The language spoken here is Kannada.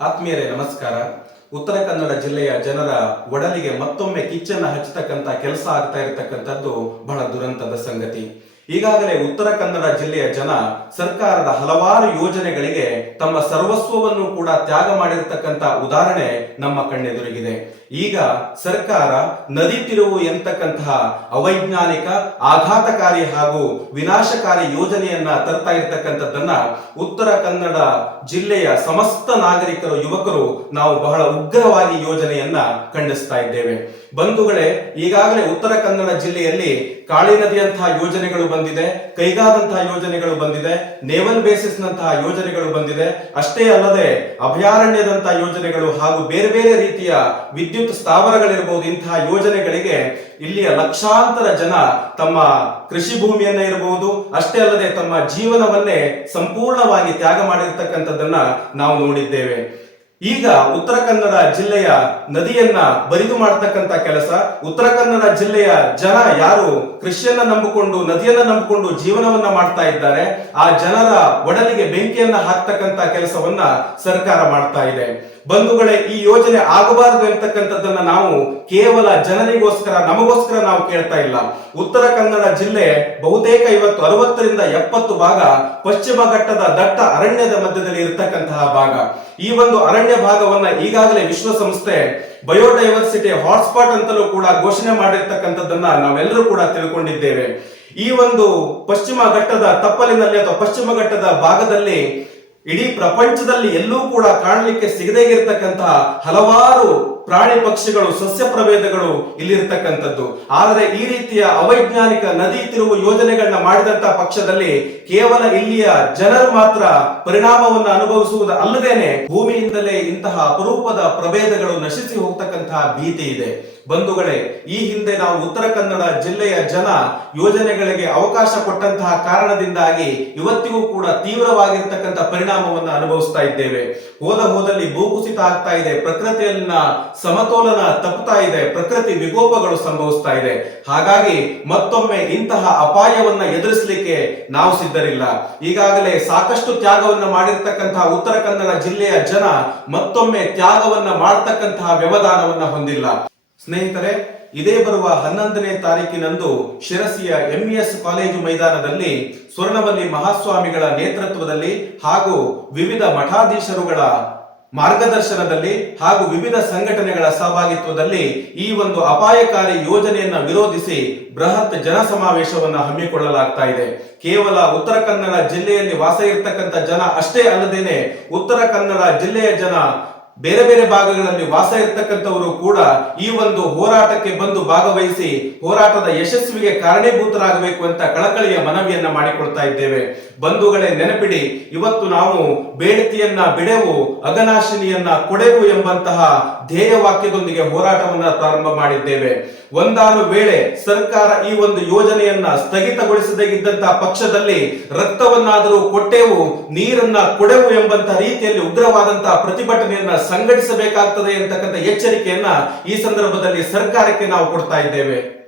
ಆತ್ಮೀಯರೇ, ನಮಸ್ಕಾರ. ಉತ್ತರ ಕನ್ನಡ ಜಿಲ್ಲೆಯ ಜನರ ಒಡಲಿಗೆ ಮತ್ತೊಮ್ಮೆ ಕಿಚ್ಚನ್ನ ಹಚ್ಚತಕ್ಕಂತ ಕೆಲಸ ಆಗ್ತಾ ಇರತಕ್ಕಂಥದ್ದು ಬಹಳ ದುರಂತದ ಸಂಗತಿ. ಈಗಾಗಲೇ ಉತ್ತರ ಕನ್ನಡ ಜಿಲ್ಲೆಯ ಜನ ಸರ್ಕಾರದ ಹಲವಾರು ಯೋಜನೆಗಳಿಗೆ ತಮ್ಮ ಸರ್ವಸ್ವವನ್ನು ಕೂಡ ತ್ಯಾಗ ಮಾಡಿರ್ತಕ್ಕಂಥ ಉದಾಹರಣೆ ನಮ್ಮ ಕಣ್ಣೆದುರಿಗಿದೆ. ಈಗ ಸರ್ಕಾರ ನದಿ ತಿರುವು ಎಂತಕ್ಕಂತಹ ಅವೈಜ್ಞಾನಿಕ, ಆಘಾತಕಾರಿ ಹಾಗೂ ವಿನಾಶಕಾರಿ ಯೋಜನೆಯನ್ನ ತರ್ತಾ ಇರ್ತಕ್ಕಂಥದ್ದನ್ನ ಉತ್ತರ ಕನ್ನಡ ಜಿಲ್ಲೆಯ ಸಮಸ್ತ ನಾಗರಿಕರು, ಯುವಕರು ನಾವು ಬಹಳ ಉಗ್ರವಾಗಿ ಯೋಜನೆಯನ್ನ ಖಂಡಿಸ್ತಾ ಇದ್ದೇವೆ. ಬಂಧುಗಳೇ, ಈಗಾಗಲೇ ಉತ್ತರ ಕನ್ನಡ ಜಿಲ್ಲೆಯಲ್ಲಿ ಕಾಳಿ ನದಿಯಂತಹ ಯೋಜನೆಗಳು ಬಂದಿದೆ, ಕೈಗಾದಂತಹ ಯೋಜನೆಗಳು ಬಂದಿದೆ, ನೇವಲ್ ಬೇಸಿಸ್ ನಂತಹ ಯೋಜನೆಗಳು ಬಂದಿದೆ. ಅಷ್ಟೇ ಅಲ್ಲದೆ, ಅಭಯಾರಣ್ಯದಂತಹ ಯೋಜನೆಗಳು ಹಾಗೂ ಬೇರೆ ಬೇರೆ ರೀತಿಯ ವಿದ್ಯುತ್ ಸ್ಥಾವರಗಳಿರಬಹುದು ಇಂತಹ ಯೋಜನೆಗಳಿಗೆ ಇಲ್ಲಿಯ ಲಕ್ಷಾಂತರ ಜನ ತಮ್ಮ ಕೃಷಿ ಭೂಮಿಯನ್ನ ಇರಬಹುದು ಅಷ್ಟೇ ಅಲ್ಲದೆ ತಮ್ಮ ಜೀವನವನ್ನೇ ಸಂಪೂರ್ಣವಾಗಿ ತ್ಯಾಗ ಮಾಡಿರ್ತಕ್ಕಂಥದ್ದನ್ನ ನಾವು ನೋಡಿದ್ದೇವೆ. ಈಗ ಉತ್ತರ ಕನ್ನಡ ಜಿಲ್ಲೆಯ ನದಿಯನ್ನ ಬರಿದು ಮಾಡತಕ್ಕಂತ ಕೆಲಸ. ಉತ್ತರ ಕನ್ನಡ ಜಿಲ್ಲೆಯ ಜನ ಯಾರು ಕೃಷಿಯನ್ನ ನಂಬಿಕೊಂಡು, ನದಿಯನ್ನ ನಂಬಿಕೊಂಡು ಜೀವನವನ್ನ ಮಾಡ್ತಾ ಇದ್ದಾರೆ, ಆ ಜನರ ಒಡಲಿಗೆ ಬೆಂಕಿಯನ್ನ ಹಾಕ್ತಕ್ಕಂತ ಕೆಲಸವನ್ನ ಸರ್ಕಾರ ಮಾಡ್ತಾ ಇದೆ. ಬಂಧುಗಳೇ, ಈ ಯೋಜನೆ ಆಗಬಾರದು ಎಂತಕ್ಕಂಥದ್ದನ್ನ ನಾವು ಕೇವಲ ಜನರಿಗೋಸ್ಕರ, ನಮಗೋಸ್ಕರ ನಾವು ಕೇಳ್ತಾ ಇಲ್ಲ. ಉತ್ತರ ಕನ್ನಡ ಜಿಲ್ಲೆ ಬಹುತೇಕ ಇವತ್ತು ಅರವತ್ತರಿಂದ ಎಪ್ಪತ್ತು ಭಾಗ ಪಶ್ಚಿಮ ಘಟ್ಟದ ದಟ್ಟ ಅರಣ್ಯದ ಮಧ್ಯದಲ್ಲಿ ಇರತಕ್ಕಂತಹ ಭಾಗ. ಈ ಒಂದು ಅರಣ್ಯ ಭಾಗವನ್ನ ಈಗಾಗಲೇ ವಿಶ್ವಸಂಸ್ಥೆ ಬಯೋಡೈವರ್ಸಿಟಿ ಹಾಟ್ಸ್ಪಾಟ್ ಅಂತಲೂ ಕೂಡ ಘೋಷಣೆ ಮಾಡಿರ್ತಕ್ಕಂಥದ್ದನ್ನ ನಾವೆಲ್ಲರೂ ಕೂಡ ತಿಳ್ಕೊಂಡಿದ್ದೇವೆ. ಈ ಒಂದು ಪಶ್ಚಿಮ ಘಟ್ಟದ ತಪ್ಪಲಿನಲ್ಲಿ ಅಥವಾ ಪಶ್ಚಿಮ ಘಟ್ಟದ ಭಾಗದಲ್ಲಿ ಇಡೀ ಪ್ರಪಂಚದಲ್ಲಿ ಎಲ್ಲೂ ಕೂಡ ಕಾಣಲಿಕ್ಕೆ ಸಿಗದೇ ಇರತಕ್ಕಂತಹ ಹಲವಾರು ಪ್ರಾಣಿ ಪಕ್ಷಿಗಳು, ಸಸ್ಯ ಪ್ರಭೇದಗಳು ಇಲ್ಲಿರ್ತಕ್ಕಂಥದ್ದು. ಆದರೆ ಈ ರೀತಿಯ ಅವೈಜ್ಞಾನಿಕ ನದಿ ತಿರುವು ಯೋಜನೆಗಳನ್ನ ಮಾಡಿದಂತಹ ಪಕ್ಷದಲ್ಲಿ ಕೇವಲ ಇಲ್ಲಿಯ ಜನರು ಮಾತ್ರ ಪರಿಣಾಮವನ್ನು ಅನುಭವಿಸುವುದು ಅಲ್ಲದೇನೆ ಭೂಮಿಯಿಂದಲೇ ಇಂತಹ ಅಪರೂಪದ ಪ್ರಭೇದಗಳು ನಶಿಸಿ ಹೋಗ್ತಕ್ಕಂತಹ ಭೀತಿ ಇದೆ. ಬಂಧುಗಳೇ, ಈ ಹಿಂದೆ ನಾವು ಉತ್ತರ ಕನ್ನಡ ಜಿಲ್ಲೆಯ ಜನ ಯೋಜನೆಗಳಿಗೆ ಅವಕಾಶ ಕೊಟ್ಟಂತಹ ಕಾರಣದಿಂದಾಗಿ ಇವತ್ತಿಗೂ ಕೂಡ ತೀವ್ರವಾಗಿರ್ತಕ್ಕಂಥ ಪರಿಣಾಮವನ್ನು ಅನುಭವಿಸ್ತಾ ಇದ್ದೇವೆ. ಹೋದ ಹೋದಲ್ಲಿ ಭೂಕುಸಿತ ಆಗ್ತಾ ಇದೆ, ಪ್ರಕೃತಿಯನ್ನ ಸಮತೋಲನ ತಪ್ಪುತ್ತಾ ಇದೆ, ಪ್ರಕೃತಿ ವಿಕೋಪಗಳು ಸಂಭವಿಸ್ತಾ ಇದೆ. ಹಾಗಾಗಿ ಮತ್ತೊಮ್ಮೆ ಇಂತಹ ಅಪಾಯವನ್ನ ಎದುರಿಸಲಿಕ್ಕೆ ನಾವು ಸಿದ್ಧರಿಲ್ಲ. ಈಗಾಗಲೇ ಸಾಕಷ್ಟು ತ್ಯಾಗವನ್ನ ಮಾಡಿರ್ತಕ್ಕಂತಹ ಉತ್ತರ ಕನ್ನಡ ಜಿಲ್ಲೆಯ ಜನ ಮತ್ತೊಮ್ಮೆ ತ್ಯಾಗವನ್ನ ಮಾಡತಕ್ಕಂತಹ ವ್ಯವಧಾನವನ್ನ ಹೊಂದಿಲ್ಲ. ಸ್ನೇಹಿತರೆ ಇದೇ ಬರುವ ಹನ್ನೊಂದನೇ ತಾರೀಕಿನಂದು ಶಿರಸಿಯ ಎಂಇಎಸ್ ಕಾಲೇಜು ಮೈದಾನದಲ್ಲಿ ಸ್ವರ್ಣವಲ್ಲಿ ಮಹಾಸ್ವಾಮಿಗಳ ನೇತೃತ್ವದಲ್ಲಿ ಹಾಗೂ ವಿವಿಧ ಮಠಾಧೀಶರುಗಳ ಮಾರ್ಗದರ್ಶನದಲ್ಲಿ ಹಾಗೂ ವಿವಿಧ ಸಂಘಟನೆಗಳ ಸಹಭಾಗಿತ್ವದಲ್ಲಿ ಈ ಒಂದು ಅಪಾಯಕಾರಿ ಯೋಜನೆಯನ್ನ ವಿರೋಧಿಸಿ ಬೃಹತ್ ಜನ ಸಮಾವೇಶವನ್ನ ಹಮ್ಮಿಕೊಳ್ಳಲಾಗ್ತಾ ಇದೆ. ಕೇವಲ ಉತ್ತರ ಕನ್ನಡ ಜಿಲ್ಲೆಯಲ್ಲಿ ವಾಸ ಇರತಕ್ಕಂತ ಜನ ಅಷ್ಟೇ ಅಲ್ಲದೇನೆ ಉತ್ತರ ಕನ್ನಡ ಜಿಲ್ಲೆಯ ಜನ ಬೇರೆ ಬೇರೆ ಭಾಗಗಳಲ್ಲಿ ವಾಸ ಇರ್ತಕ್ಕಂಥವರು ಕೂಡ ಈ ಒಂದು ಹೋರಾಟಕ್ಕೆ ಬಂದು ಭಾಗವಹಿಸಿ ಹೋರಾಟದ ಯಶಸ್ವಿಗೆ ಕಾರಣೀಭೂತರಾಗಬೇಕು ಅಂತ ಕಳಕಳಿಯ ಮನವಿಯನ್ನ ಮಾಡಿಕೊಳ್ತಾ ಇದ್ದೇವೆ. ಬಂಧುಗಳೇ ನೆನಪಿಡಿ, ಇವತ್ತು ನಾವು ಬೇಡಿಕೆಯನ್ನ ಬಿಡೆವು ಅಗನಾಶಿನಿಯನ್ನ ಕೊಡೆವು ಎಂಬಂತಹ ಧ್ಯೇಯ ವಾಕ್ಯದೊಂದಿಗೆ ಹೋರಾಟವನ್ನ ಪ್ರಾರಂಭ ಮಾಡಿದ್ದೇವೆ. ಒಂದಾರು ವೇಳೆ ಸರ್ಕಾರ ಈ ಒಂದು ಯೋಜನೆಯನ್ನ ಸ್ಥಗಿತಗೊಳಿಸದೇ ಇದ್ದಂತಹ ಪಕ್ಷದಲ್ಲಿ ರಕ್ತವನ್ನಾದರೂ ಕೊಟ್ಟೆವು, ನೀರನ್ನ ಕೊಡೆವು ಎಂಬಂತಹ ರೀತಿಯಲ್ಲಿ ಉಗ್ರವಾದಂತಹ ಪ್ರತಿಭಟನೆಯನ್ನ ಸಂಘಟಿಸಬೇಕಾಗ್ತದೆ ಅಂತಕ್ಕಂಥ ಎಚ್ಚರಿಕೆಯನ್ನ ಈ ಸಂದರ್ಭದಲ್ಲಿ ಸರ್ಕಾರಕ್ಕೆ ನಾವು ಕೊಡ್ತಾ ಇದ್ದೇವೆ.